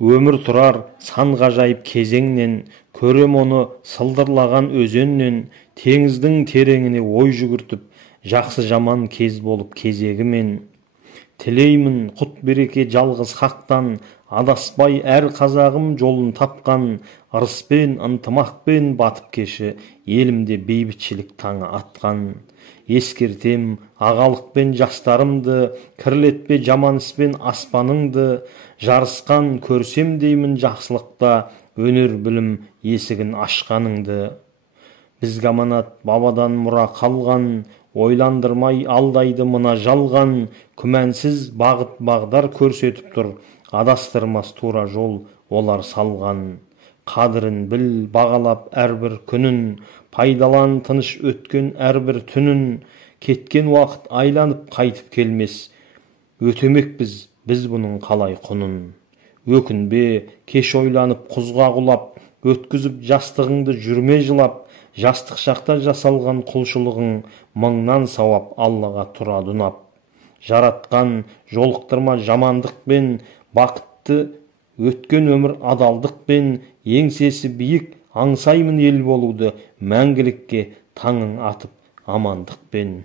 Өмір тұрар сан ғажайып кезеңнен, көрем оны сылдырлаған өзеннен, теңіздің тереңіне ой жүгіртіп, жақсы жаман кез болып кезегімен. Тілеймін құт береке жалғыз хақтан, адаспай әр қазағым жолын тапқан, ырыспен ынтымақпен батып кеші, елімде бейбітшілік таңы атқан. Ескертем ағалықпен жастарымды, кірлетпе жаман іспен аспаныңды, жарысқан көрсем деймін жақсылықта, өнер білім есігін ашқаныңды. Бізге аманат бабадан мұра қалған, ойландырмай алдайды мына жалған, күмәнсіз бағыт бағдар көрсетіп тұр, адастырмас тура жол олар салған. Қадірін біл бағалап әрбір күнін, пайдалан тыныш өткен әрбір түнін, кеткен уақыт айланып қайтып келмес, өтемекпіз біз бұның қалай құнын. Өкінбе кеш ойланып құзға құлап, өткізіп жастығыңды жүрме жылап, жастық шақта жасалған құлшылығың мыңнан сауап Аллаға тұрады ұнап. Жаратқан жолықтырма жамандықпен, бақытты өткен өмір адалдықпен, еңсесі биік аңсаймын ел болуды, мәңгілікке таңың атып амандықпен.